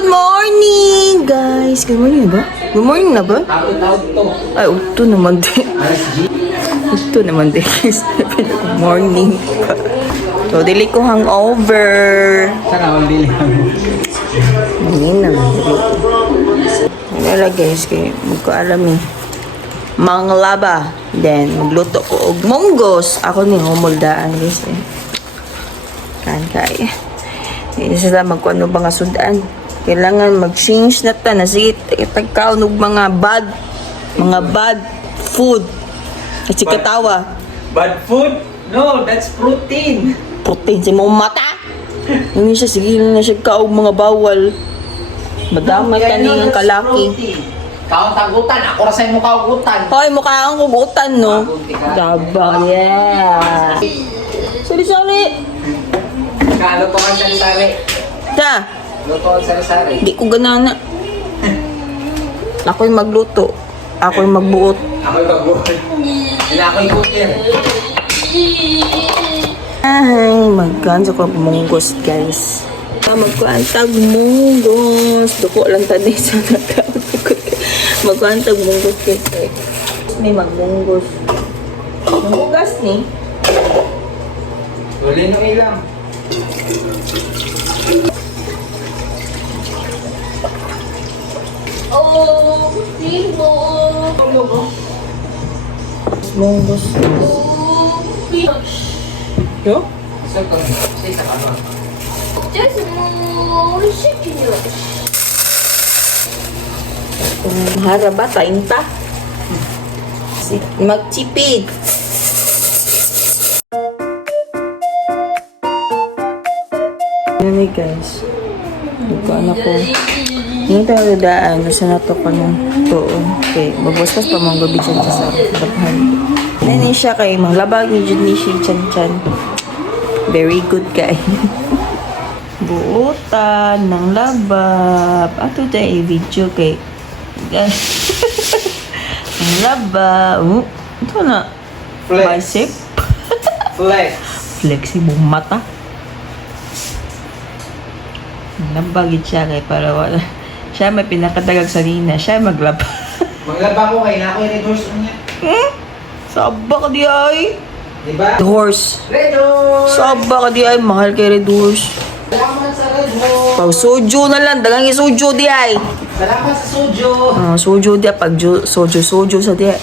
Good morning, guys. Good morning na ba? Good morning na ba? Ay, ito naman din. Ito naman din, guys. Good morning. So, dili ko hangover. Sana all dili. Hindi na. Wala, guys. Kaya magkaalam eh. Manglaba. Then, magluto ko og munggos. Ako ni humuldaan, guys. Kan kaya. Hindi sila magkuano ba nga sudan. Kailangan mag-change na ta. Sige, tagkaon og mga bad food. Kasi katawa. Bad food? No, that's protein. Protein sa mong mata. Yung siya, sige na siya kaog mga bawal. Madama ka niyang kalaki. Kaon tagutan, ako ra sa mo kaugutan. Hoy, mukha akong kugutan, no? Daba, yeah. Sorry. Kalo ko ang sari-sari. Ta, Luto ang sari-sari. di ko ganana. Ako'y magluto. Ako'y magbuot. Ako'y pagbuhay. Hindi ako'y cooker. Ay, magkansa ko munggos, guys. Magkuantag munggos. Duko lang tadi sa nakaon. Magkuantag munggos, guys. May magmunggos. Munggugas ni. Wala no ilang. Oh, Timo. Munggos. Oh, Yo? Sa ano? just more chicken. Mahara ba? Tainta? Magtipid. Ano guys? Ito anak ko. Hindi tayo daan. Nasa nato pa ng tuon. Okay. Magbustas pa mga gabi dyan sa babahan. Nani siya kay manglabag ni dyan ni siya chan. Very good guy. Buutan ng labab. Ato dahil video kay guys. Ang labab. Ito na. Flex. Bicep. Flex. Flexible mata. Nabagit siya kay para wala. Siya may pinakadagag sa nina. Siya maglaba. Maglaba ko kay na ako yung horse niya. Saba ka di ay. Diba? Red horse. Red horse! Saba ka di ay. Mahal kay red horse. Salamat sa red horse! Pag soju na lang. Dagang soju di ay. Salamat sa sojo! Soju di ay. Pag soju sa di ay.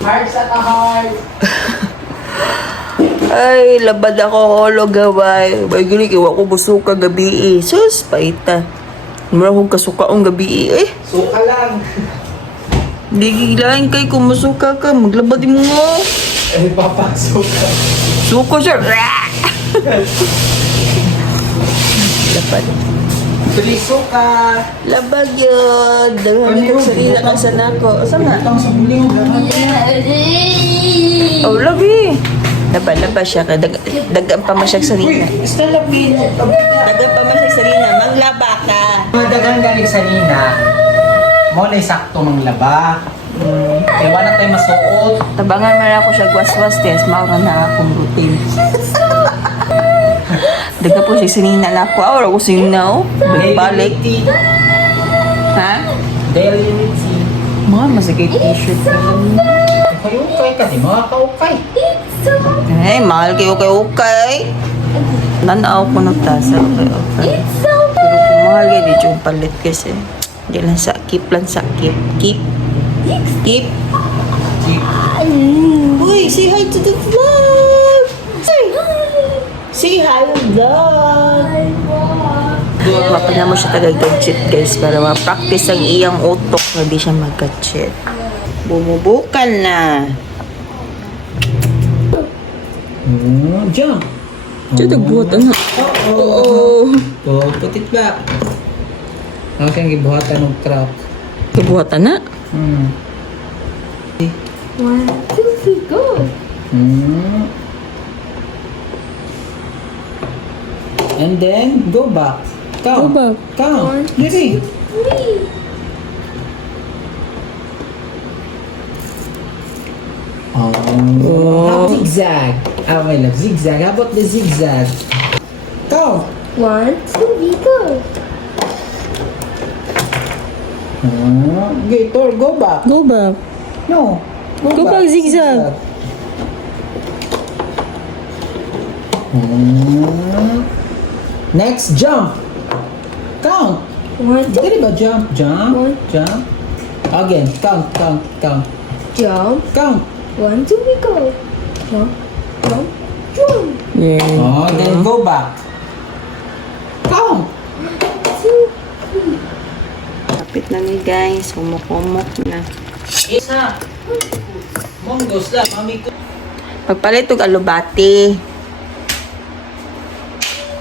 Heart sa heart! Ay, labad ako holo gaway. Bagili kiwa ko busuka gabi eh. Sus, paita. Mura kong kasukaong gabi eh. Suka lang! Di gilain kay kung masuka ka. Maglabad mo nga. Eh, papasok ka. Suko siya. Lapad. Tulis suka! Labag yun. Daghang itong sarila ka sa nako. Asa nga? Itong sa buling Oh, labi. Laba siya ka. Dagan pa man siya sa nina. Basta lapin. Dagan pa man siya sa nina. Manglaba ka. Madagang galing sa Nina, mo na sakto manglaba. Kaya wala tayo masuot. Tabangan man ako siya waswas test. Maura na akong routine. Dagan po siya sa nina na ako. Aura ko sa nina. Balik. Ha? Daily routine. Mga masagay t-shirt ka lang. Ukay kasi mga kaukay. Ay, mahal kayo kay Nanaw ko ng tasa. Okay. Pero kung mahal kayo, di yung palit kasi. Hindi lang sakip. Keep. Uy, say hi to the vlog! Say hi, vlog! Mapala mo siya taga-gadget, guys, para ma-practice ang iyang utok na di siya mag-gadget. Bumubukan na. Diyan. Diyan, nagbuhatan na. Oo. Oh, putit ba? Ako siyang gibuhatan ng truck. Nagbuhatan na? 1, 2, 3, go. And then, go back. Count. Go back. Count. Diri. 3. Oh. Zigzag. Oh, my love. Zigzag. How about the zigzag? Count. 1, 2, 3, go. Okay, Tor, go back. Go back. No. Go back, zigzag. Next, jump. Count. 1, 2, Dili ba jump? Jump. One. Jump. Again, count. jump. Count. 1, 2, we go. Jump, jump, jump. Yeah. Oh, then go back. Count. 2, Kapit na ni guys. Humok-humok na. Isa. Monggos lang, mami ko. Pagpalit og alubati.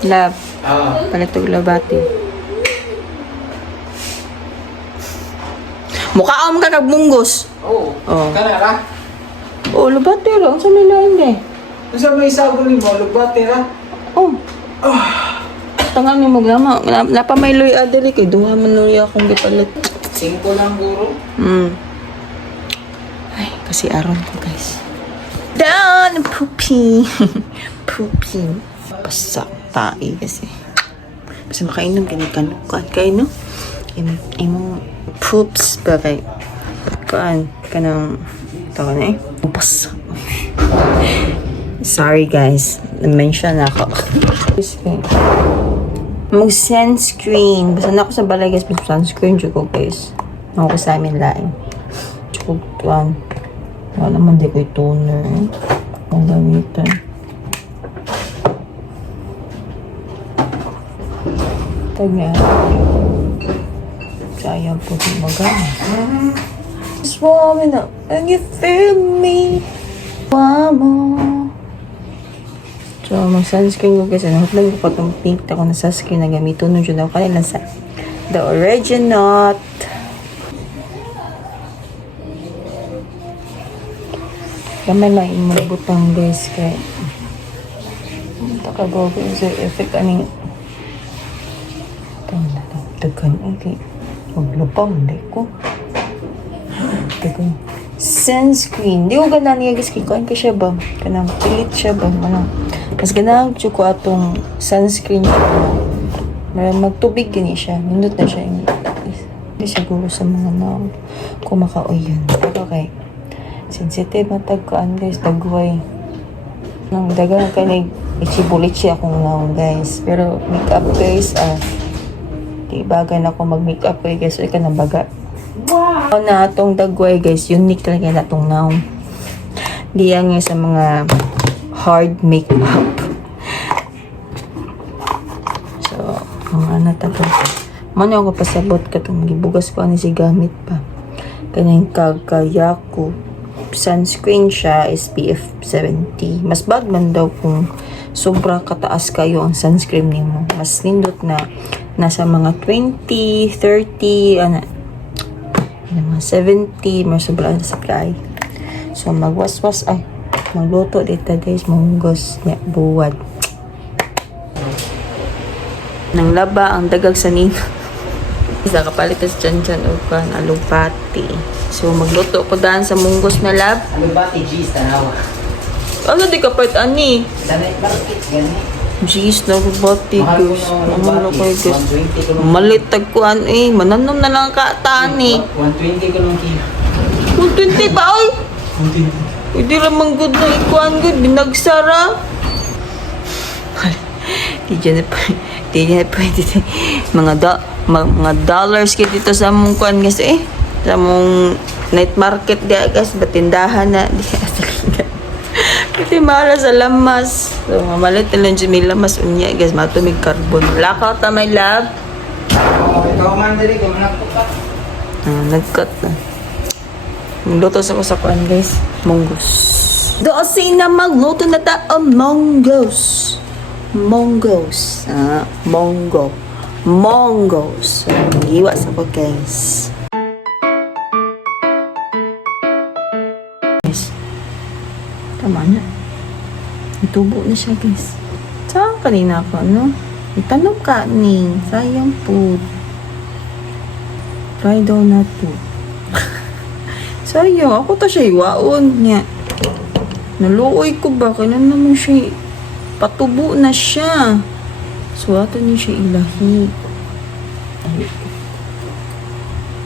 Love. Palit og alubati. Mukhaom ka kag munggos. Oo. Oh. Kanara. Oh, alubati ro. Sa may lain de. Sa may sabon ni mo, lugbate ra. Oh. Tangan ni mo gama. Napamay adeli kay duha man luy akong gipalit. 5 lang guro. Ay, kasi aron ko guys. Down! Poopy! Poopy. Pasak tae kasi. Basta makainom kanikanukan kayo, no? Imong poops ba kay pagkaan ka ng tawa na eh. Pasak. Sorry guys. Na-mention ako. Mag-sunscreen. Basta na ako sa balay guys. Mag-sunscreen dyan ko guys. Ako ko sa amin laing. Tuan. Wala naman di ko yung toner. Ang gamitan. Tagya. Sayang po yung magana. Just warming up and you feel me. Wamo. So, mag-sunscreen ko kasi nahutlan ko pa itong pink ako na sunscreen na gamito nung dyan ako kanila sa The Original. Gamay lang yung magbutang guys kay takabaw ko sa effect aning tagan okay maglupang hindi ko tagan sunscreen di ko gana niya guys kikuan ka siya ba kanang pilit siya ba ano mas ganang ko atong sunscreen siya magtubig gani siya nindot na siya hindi siguro sa mga na kumakaoy yan pero kay sensitive matag kaan guys dagway nang dagang kanig ichibulit siya akong naon guys pero makeup guys di bagay na ako mag makeup guys so ka na baga wow na atong dagway guys unique talaga na atong naon di yan yung sa mga hard makeup so mga natato mano ako pasabot katong gibugas ko ani si gamit pa kanang kagaya ko sunscreen siya SPF 70. Mas bad man daw kung sobra kataas kayo ang sunscreen nimo. Mas nindot na nasa mga 20, 30, mga 70, mas sobra na sa kay. So magwaswas magluto dito guys, munggos niya buwad. Nang laba ang dagag sa nino. Isa kapalit sa tiyan o kan alupati. So, magluto ko daan sa munggos na lab. Ano ba ti G's tanawa? Ano di kapit ani? Sanay bakit gani? Jeez, nagubati guys. Ano kayo guys? 120 ko lang. Malitag ko mananom na lang kataan 120 ko lang kilo. 120 pa oy! 120. Hindi ramang good na ikuan good. Binagsara. Di dyan na pwede. Mga dollars kayo dito sa mong kuan guys sa mong night market dia guys batindahan na dia kasi mahal sa lamas so mamalit na lang dyan may lamas unya guys matumig carbon blackout na my love Ikaw man dali ko manakot ka. nagcut na magluto sa ko sa kuan guys monggos dosi na magluto na ta monggos monggos monggos hiwa sa ko guys tama na. Itubo na siya, guys. Saan kanina ako, no? Itanong ka, Ning. Sayang po. Try daw na po. Sayang. Ako ta siya iwaon niya. Naluoy ko ba? Kailan naman siya patubo na siya. So, ato niya siya ilahi.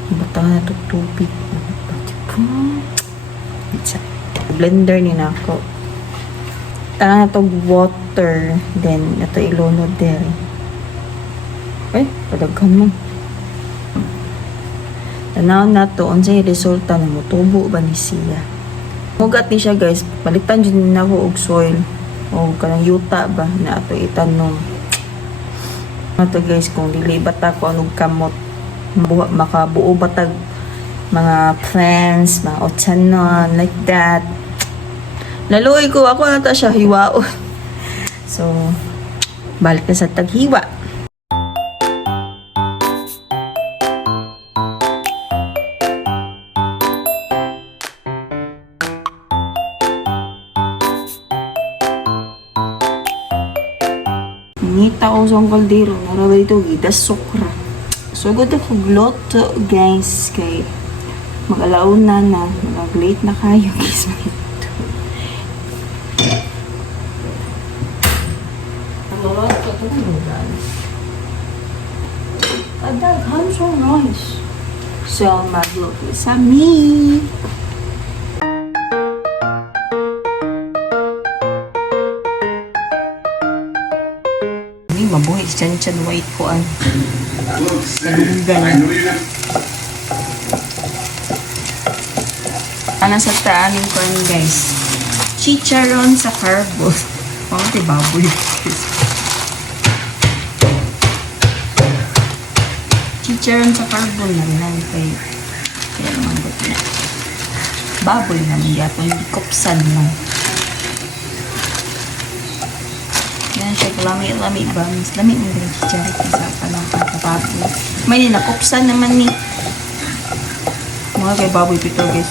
Bata na ito tubig. Pizza. Blender ni na ako. Tara na ito water. Then, ito ilunod din. Ay, padaghan man. Tanaw na ito. Unsay resulta na mo. Tubo ba ni siya? Mugat ni siya guys. Palitan dyan na ako og soil. O kanang yuta ba na ito itanong. Ito guys, kung dili bata ko anong kamot. Makabuo batag mga plants, mga otsanon, like that. Naluoy ko, ako nata siya hiwaon. So, balik na sa taghiwa. Ngita ko sa kaldero, naraba dito, gita sukra. So, good ako gluto, guys, kay mag-alauna na, mag-late na kayo, guys. Adaghan so nice. So, magluto sa me. May mabuhay chan white ko ay salunggan. Ano sa taanin ko yun, guys? Chicharon sa carbo. Pangati baboy. Chicharon sa carbo na lang kayo. Kaya naman buti na. Baboy naman yato. Hindi kopsan lang. Yan siya. Lami ba? Mas lami mo rin chicharon. Isa pa lang baboy. May ninakopsan naman ni. Mga kay baboy pito, guys.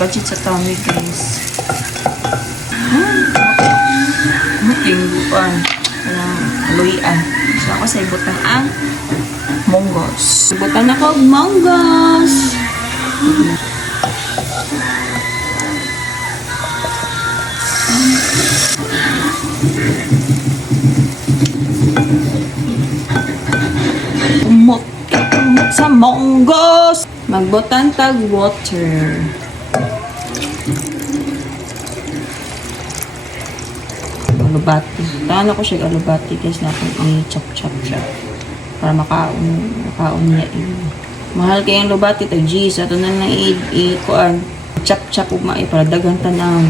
Budget sa tummy, guys. Matingguan. Haluian. So, ako sa ibutan ang monggos. Ibutan ako ang monggos. Umot sa monggos. Magbutan tag water. Alubati. Tahan ako siya alubati guys natin i-chop para makaon niya mahal kayang alubati tag G's ato na lang i-kuan chop ug mai para daghan tanan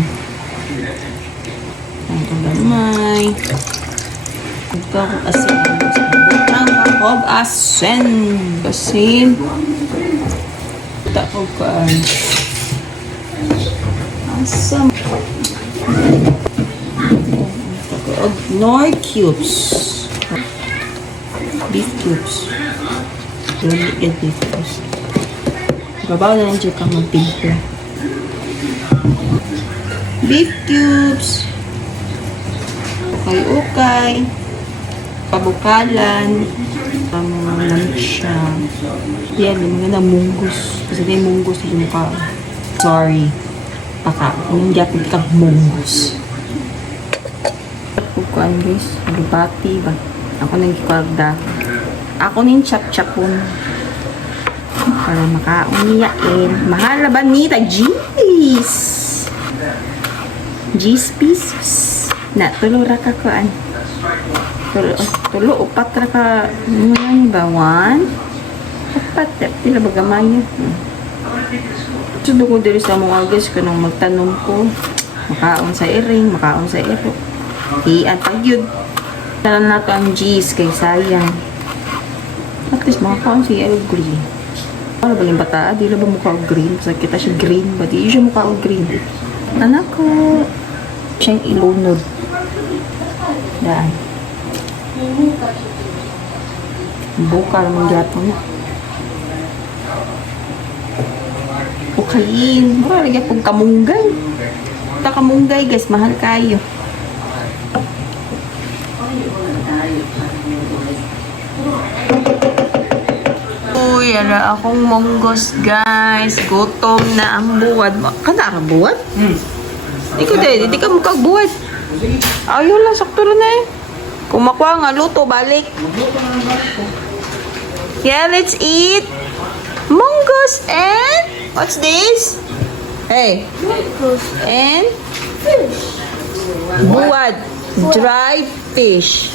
ang gamay ito ako asin butang ako asin ito ako kuan asam Nor cubes. Beef cubes. Don't get beef cubes. Babaw na lang dyan kang magtimpla. Beef cubes. Okay. Pabukalan. Mga lansya. Yan, yung mga munggos. Kasi na yung munggos yung mukha. Sorry. Paka. Yung dyan kang munggos. Kuan guys, alubati ba? Ako nang gikarda. Ako ning chap-chapon. Para makauniyain. Mahal ba ni ta G's? G's pieces. Na tulo ra ka kuan. Tulo upat ra ka. Ano ba? 1 upat pila ba gamay niya? Sudo ko diri sa mga guys kanang magtanom ko. Makaon sa iring, makaon sa ito. Iatag yun. Tala na ito ang G's kay sayang. At least makakaon siya yung green. Ano ba yung bata? Di na ba mukha o green? Kasi kita siya green. Ba't di siya mukha o green? Anak ko. Siyang ilunod. Daan. Buka naman gato na. Ukayin. Mura lagi pong kamunggay. Ito kamunggay guys. Mahal kayo. Uy, ara akong monggos guys. Gutom na ang buwad. Kana ang buwad? Di ka mukha buwad. Ayaw lang, sakto rin eh. Kung makuha nga, luto, balik. Yeah, let's eat mungus and what's this? Hey, and Fish. buwad, dry fish.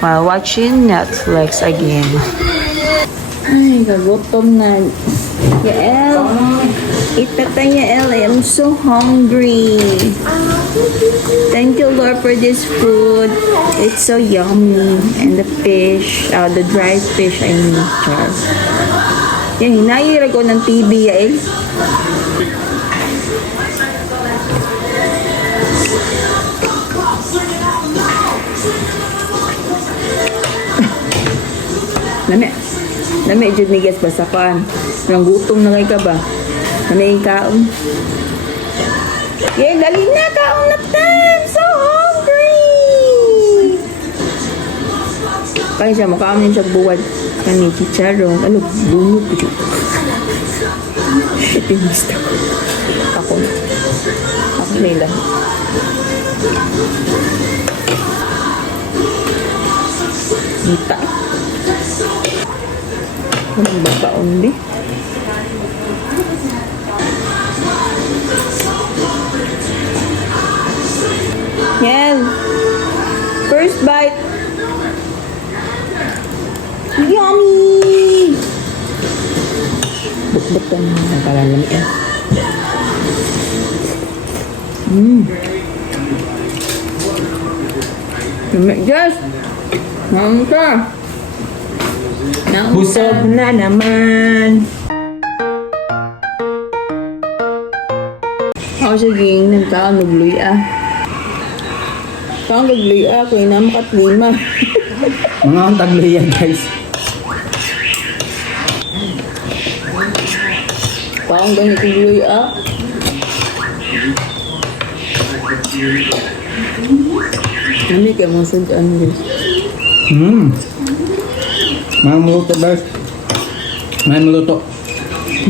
While watching Netflix again. Ay, kagutom na. Yael, eat na tayo, Yael. I am so hungry. Thank you, Lord, for this food. It's so yummy. And the fish, the dry fish, I mean. Char. Yan, hinayira ko ng TV, Yael. Lami, jud ni guys basta kan. Nang gutom na kay ka ba? Lami yung kaon. Yeah, dali na kaon na time. So hungry. Kaya siya makaon yun siya buwad. Kani chicharong. Ano, bunod ko. Tinista ko. Ako nila. Dita. Anong babaon di? Yan. First bite. Yummy! Bukbutan mo na kalalami yan. Yes! Mami ka! Busog na naman! Ako sige, nagkaon nagluya. Kaon nagluya, kaya na makatlima. Mga ang taglo yan, guys. Kaon ganit nagluya. Nami kayo mong sudan, guys. Mga maluto, guys. Mga maluto.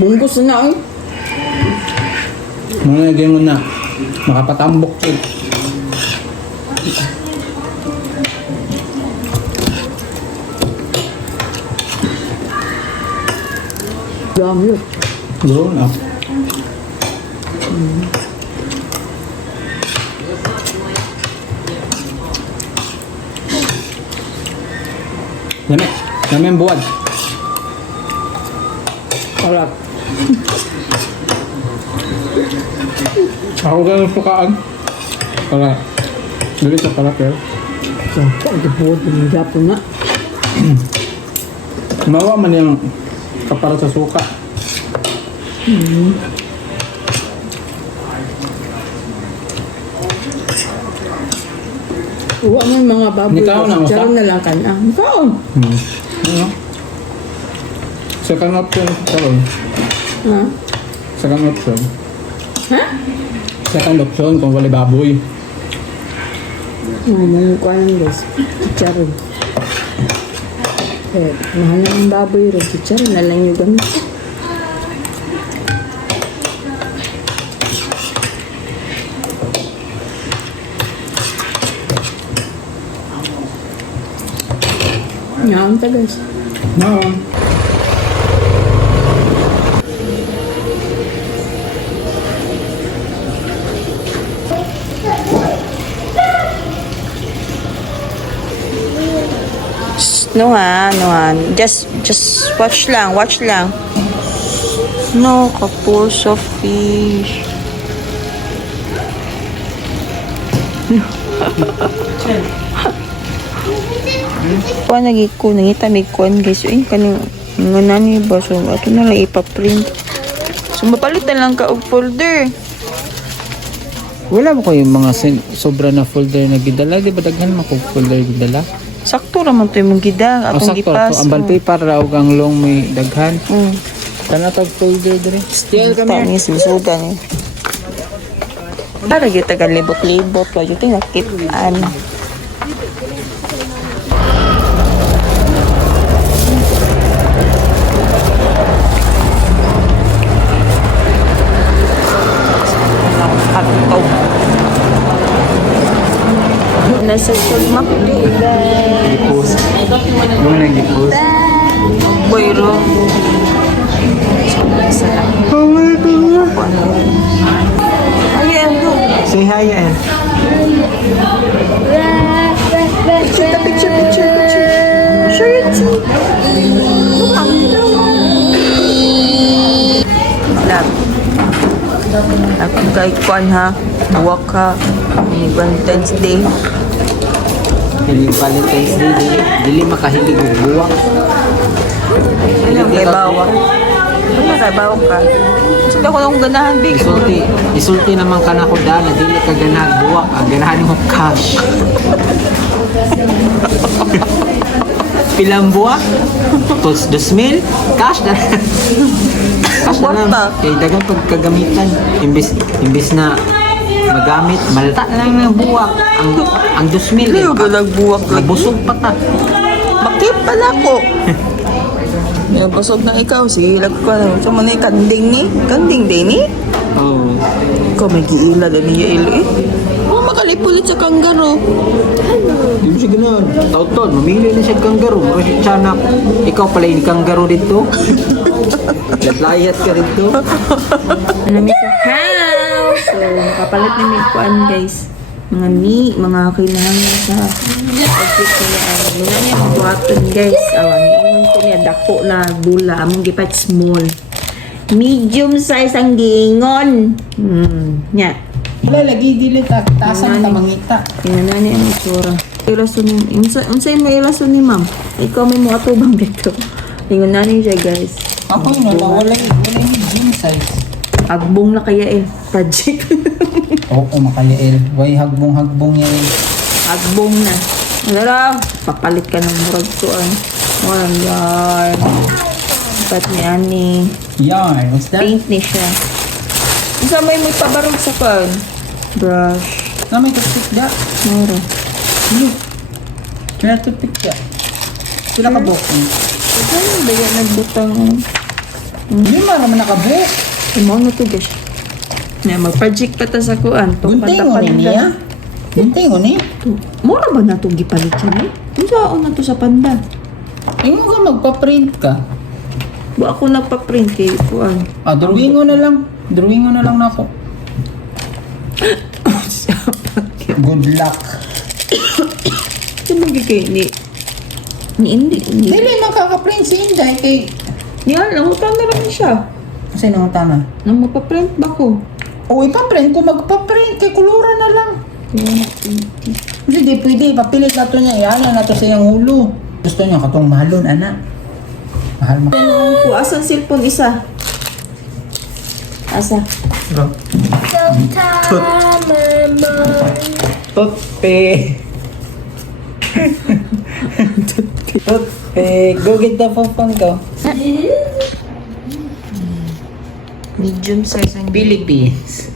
Bungkus na eh. Mga ganyan na. Makapatambok ko. Dami yun. Bro, na. Lami. Lami ang buwad. Sarap. Ako ganun sukaan. Para. Dali sa para, pero. So, pag-buod ng Japon na. Mawa man yung kapara sa suka. Uwa mo yung mga baboy. Nikaw na, masa? Charon na lang ka na. Nikaw. Ano? Second option. Karon. Ha? Second option. Ha? Second option kung wala baboy. Mga kuha lang guys. Charon. Eh, mahal na ang baboy rin. Charon na lang yung gamit. Yan, guys. No. No ha, no ha. Just watch lang, watch lang. No, kapuso fish. Kuha nagiko, nangita may kuhan guys. Uy, kaning nga nani ba? So, ato na lang ipaprint. So, mapalitan lang ka og folder. Wala mo ko yung mga sobra na folder na gidala. Di ba daghan mo kong folder gidala? Sakto raman to yung gida, atong Sakto. gipas. Ambal paper raw ang long may daghan. Mm. Kana tag folder dire. Still Basta ni susudan eh. Para kita ka libot-libot. Wajud tayo nakitaan. na sa pagmakli, guys. I-post. Yung lang i-post. Boyro. Isa lang. Oh my God. Ayan, go. Say hi, Yael. Picture. Show your teeth. Love. Ako kahit kuan ha. Buwak ka. Valentine's Day. Piling Valentine's Day, dili makahilig og buwak. Alam, kay bawak. Ano kay bawak ka? Sige ako nang ganahan, big. Isulti naman ka na ko dala, dili ka ganahan buwak, ang ganahan mo cash. Pilang buwak? Tools the smell? Cash na. Cash na Buwak lang. pa. Kay dagang pagkagamitan. Imbis na magamit, malta lang ng buwak. Ang dusmil Hindi ka nagbuwak lagi. Nabusog pa ta. Bakit pala ko? Napasok na ikaw. Sige, lag ko na. So, manay kanding ni? Kanding din ni? Oh. Ikaw may giila na niya ilo eh. Oh, makalipulit sa kanggaro. Hindi mo siya ganun. Taon-taon, mamili na siya kanggaro. Mara siya tiyanak. Ikaw pala yung kanggaro dito. Latlayat ka dito. Alam sa house. So, kapalit na may kuan, guys. Mga kailangan sa object niya. Muna niya mabuhaton, guys. Awan, ingon ko niya, dako na bula. Among gipat small. Medium size ang gingon. Nya. Wala, lagi dili ta. Tasan ta mangita. Tingnan na niya ang itsura. Ilaso ni, unsay mo ilaso ni ma'am? Ikaw may mga tubang dito. Tingnan na niya siya, guys. Ako yun, wala yung gym size. Agbong na kaya eh. Project. Oo, makayael. Way hagbong-hagbong yan. Agbong na. Ano lang? Papalit ka ng murag tuan. Walang yarn. Dapat ni Ani. Yarn, what's that? Paint ni siya. Isa may pabarog sa pan. Brush. Na may toothpick da. Mura. Look. Kaya toothpick da. Sila ka bukong. Ano ba yan nagbutang? Hindi naman nakabuk. Imo na to guys. Na mag-project pa ta sa kuan. Guntingon ni niya. Guntingon ni. Mura ba na itong gipalit siya eh? Kung saan na to sa panda? Imo ka magpa-print ka. Ba ako nagpa-print kay kuan. Ah, drawing mo na lang. Drawing mo na lang na ako. Good luck. Sino kay ni hindi. Dili makaka-print si Inday kay... Yan, nangutan na lang siya. Kasi nang tama. Nang mapaprint ba ko? O ipa-print ko magpa-print kay kulura na lang. Kasi di pwede, papilit na to niya. Iyan na to sa iyang ulo. Gusto niya katong mahalon, anak. Mahal mo. Ano ko? Asan cellphone isa? Asa? Bro. Tutpe. Tutpe. Go get the phone ko. Medium size ang Philippines.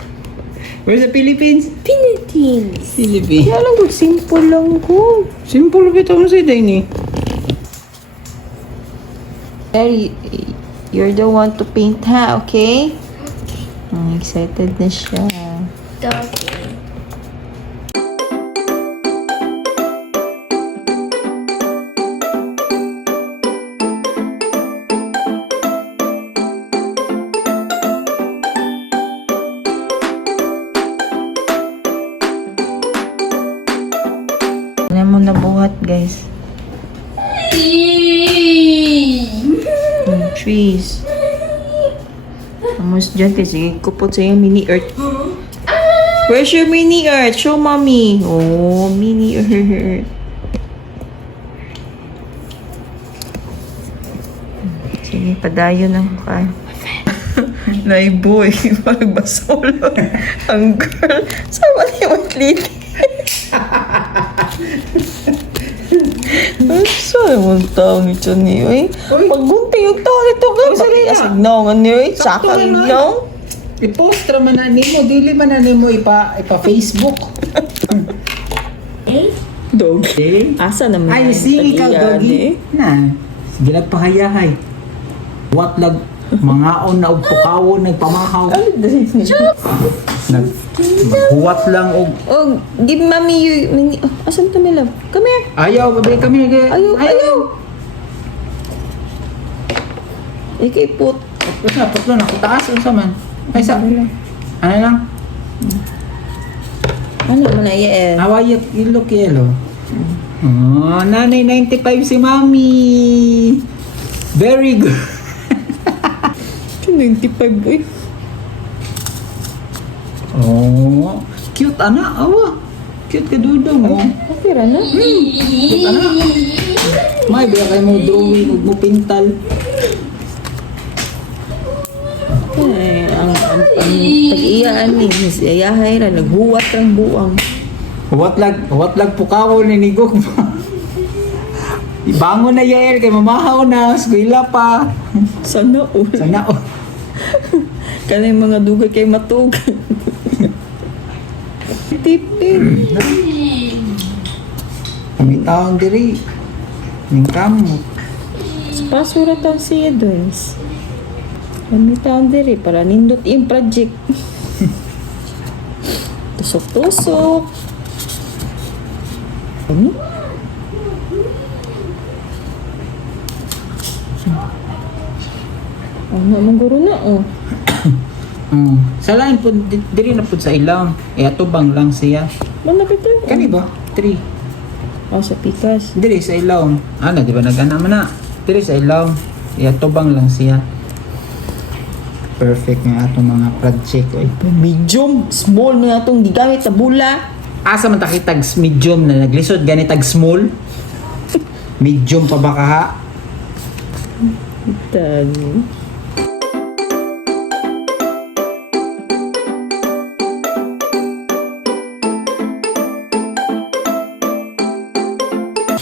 Where's the Philippines? Philippines. Philippines. Kaya lang, simple lang ko. Simple bito mo sa day ni. Very, you're the one to paint ha, okay? I'm excited na siya. Doggy. Alam mo nabuhat, guys. Trees. Almost dyan kasi kupot sa yung mini earth. Where's your mini earth? Show mommy. Oh, mini earth. Sige, padayo na ka. Naiboy. Magbasolo. Ang girl. Sama niya matliti. Ay, saan mo ang tao ni Chani? Ay, pagbunting yung tao nito ka. Bakit asig na nga niyo? Saka rin na. I-post raman na nimo, dili man na nimo ipa-Facebook. Doggy? Asa naman? Ay, sige ka, Pag-iyan, doggy. eh. Na, sige nagpahayahay. What lag, mga on na ugpukawon, nagpamahaw. Ano Maghuwat lang og Oh, give mommy you... Oh, asan to, my love? Come here. ayaw, gabi kami Ayaw. Ikay put. Putlo na, taas unsa man. Ay sa. Ano lang? Ano man na iya eh. Hawaii you look yellow. Oh, nanay 95 si Mami. Very good. 95 eh. Oh, cute ana, awa. Cute ka dudong mo. Okay ra na. Cute ana. May biya kay mo drawing ug mo pintal. Ay, ang tag-iyaan ni Miss Ayahay ra naghuwat rang buang. What lag pukaw ni Nigog. Ibangon na yael kay mamahaw na, eskwela pa. Sana all. Sana oh. Kanay mga dugay kay matug. Tipin. Kami taon diri. Ning kamo. Pasura taon siya doons. Kami taon diri para nindot yung project. Tusok-tusok. Ano? Ano nang guro na oh. Sa lain po diri na pud sa ilang. Atubang lang siya. Malapit ito. Kani ba? 3. Oh, sa pikas. Diri sa ilaw. Ano, di ba nag-ana man na? Diri sa ilaw. Atubang lang siya. Perfect nga atong mga project oy. Medium, small na itong gigamit sa bula. Asa man takitag medium na naglisod ganitag small? Medium pa ba kaha? Tani.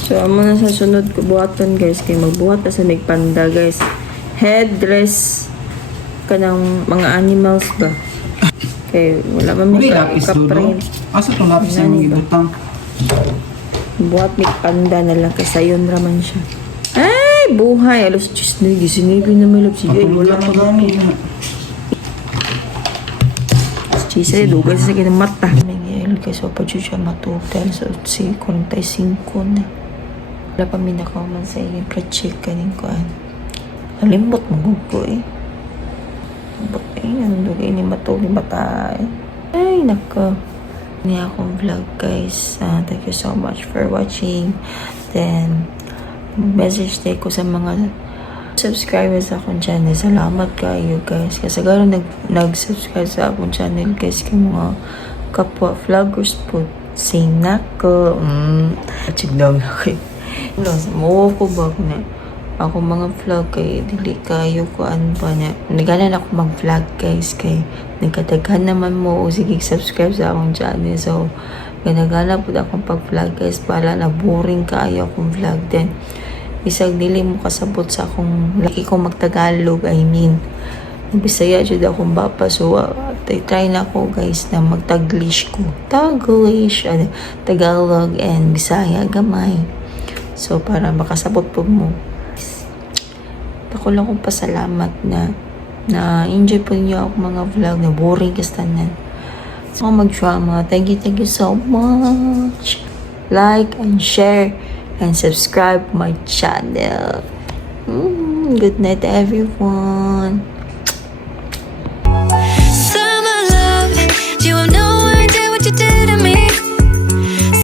So, amo na sa sunod ko buhaton guys. Kay magbuhat na sa nagpanda guys. Headdress ka ng mga animals ba? Kay wala man May may lapis dudo. ka-print. Asa tong lapis Nani ang ba? gibutang? Buhat ni panda na lang kay sayon raman siya. Ay, buhay. Alos, Diyos na, gisinipin na may lapsi. Ay, wala pa gani. Chisa, dugay sa sakit ng mata. Nangyayal kay so pa siya matutal sa 45 na. Wala pa minakaw man sa iyo. Project kanin ko. Nalimbot mo ko eh. Limbot eh. Anong dugay ni mato ni mata eh. Ay, nako. Hindi akong vlog guys. Thank you so much for watching. Then, message tayo ko sa mga subscribers sa akong channel. Salamat kayo guys. Kasi gano'n nag-subscribe sa akong channel guys. Kay mga kapwa vloggers po. Same na ko. Chigdog ako. Mawa ko ba na ako mga vlog kay dili kayo ko ano pa na nagalan ako mag-vlog guys kay nagkadaghan naman mo o sige subscribe sa akong channel. So ganagana po akong pag-vlog guys para na boring kaayo akong vlog then isag dili mo kasabot sa akong laki kong magtagalog I mean Bisaya jud akong bapa so try na ako guys na magtaglish ko Taglish Tagalog and Bisaya gamay so para makasabot po mo ako lang kong pasalamat na enjoy po niyo ako mga vlog na boring kastanan so mag-drama thank you so much like and share and subscribe my channel. Good night everyone.